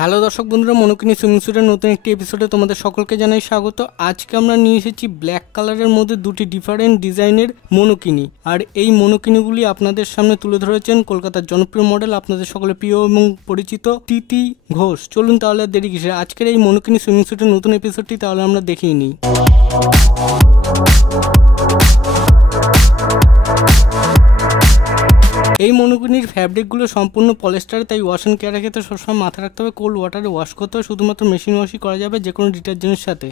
হ্যালো দর্শক বন্ধুরা, monokini swimming স্যুটের নতুন একটি এপিসোডে তোমাদের সকলকে জানাই স্বাগত। আজকে আমরা নিয়ে এসেছি ব্ল্যাক কালারের মধ্যে দুটি ডিফারেন্ট ডিজাইনের মনোকিনি। আর এই মনোকিনিগুলি আপনাদের সামনে তুলে ধরেছেন কলকাতার জনপ্রিয় মডেল, আপনাদের সকলের প্রিয় এবং পরিচিত তিতি ঘোষ। চলুন তাহলে আর দেরি কিসের, আজকের এই মনোকিনি সুইমিং স্যুটের নতুন এপিসোডটি তাহলে আমরা দেখিয়ে নিই। এই মনোকিনির ফ্যাব্রিকগুলো সম্পূর্ণ পলিস্টারে, তাই ওয়াশ অ্যান্ড কেয়ারের ক্ষেত্রে সবসময় মাথায় রাখতে হবে কোল্ড ওয়াটারে ওয়াশ করতে হবে, শুধুমাত্র মেশিন ওয়াশই করা যাবে যে কোনো ডিটারজেন্টের সাথে।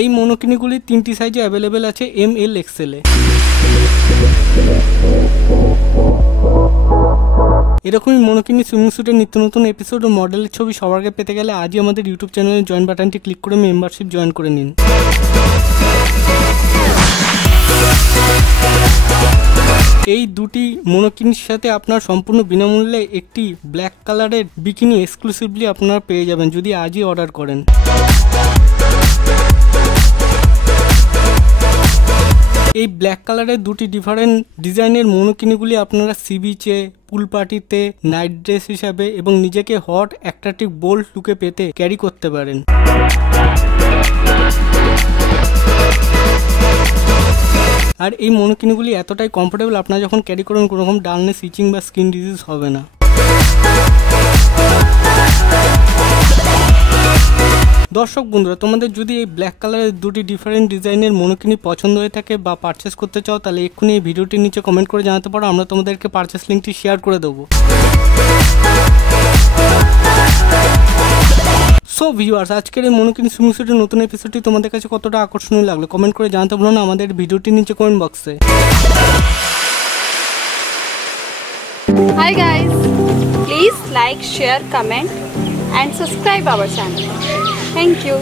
এই মনোকিনিগুলি তিনটি সাইজে অ্যাভেলেবেল আছে, এম, এল, এক্সেল এ। এরকমই মনোকিনি সুইমিং স্যুটের নিত্য নতুন এপিসোড ও মডেলের ছবি সবার আগে পেতে গেলে আজই আমাদের ইউটিউব চ্যানেলের জয়েন বাটনটি ক্লিক করে মেম্বারশিপ জয়েন করে নিন। এই দুটি মনোকিনির সাথে আপনার সম্পূর্ণ বিনামূল্যে একটি ব্ল্যাক কালারের বিকিনি এক্সক্লুসিভলি আপনারা পেয়ে যাবেন যদি আজই অর্ডার করেন। এই ব্ল্যাক কালারের দুটি ডিফারেন্ট ডিজাইনের মনোকিনিগুলি আপনারা সি বিচে, পুল পার্টিতে, নাইট ড্রেস হিসাবে এবং নিজেকে হট অ্যাট্রাকটিভ বোল্ড লুকে পেতে ক্যারি করতে পারেন। আর এই মনোকিনিগুলি এতটাই কমফোর্টেবল, আপনারা যখন ক্যারি করবেন কোনো রকম ডালনেস, ইচিং বা স্কিন ডিজিজ হবে না। দর্শক বন্ধুরা, তোমাদের যদি এই ব্ল্যাক কালারের দুটি ডিফারেন্ট ডিজাইনের মনোকিনি পছন্দ হয়ে থাকে বা পারচেস করতে চাও, তাহলে এক্ষুনি এই ভিডিওটির নিচে কমেন্ট করে জানাতে পারো, আমরা তোমাদেরকে পারচেস লিঙ্কটি শেয়ার করে দেবো। সো ভিউয়ার্স, আজকের এই মনোকিনি সুইমিং স্যুটের নতুন এপিসোডটি তোমাদের কাছে কতটা আকর্ষণীয় লাগলো কমেন্ট করে জানাতে ভুলো না আমাদের ভিডিওটির নিচে কমেন্ট বক্সে। Hi guys, please like, share, comment and subscribe our channel. Thank you.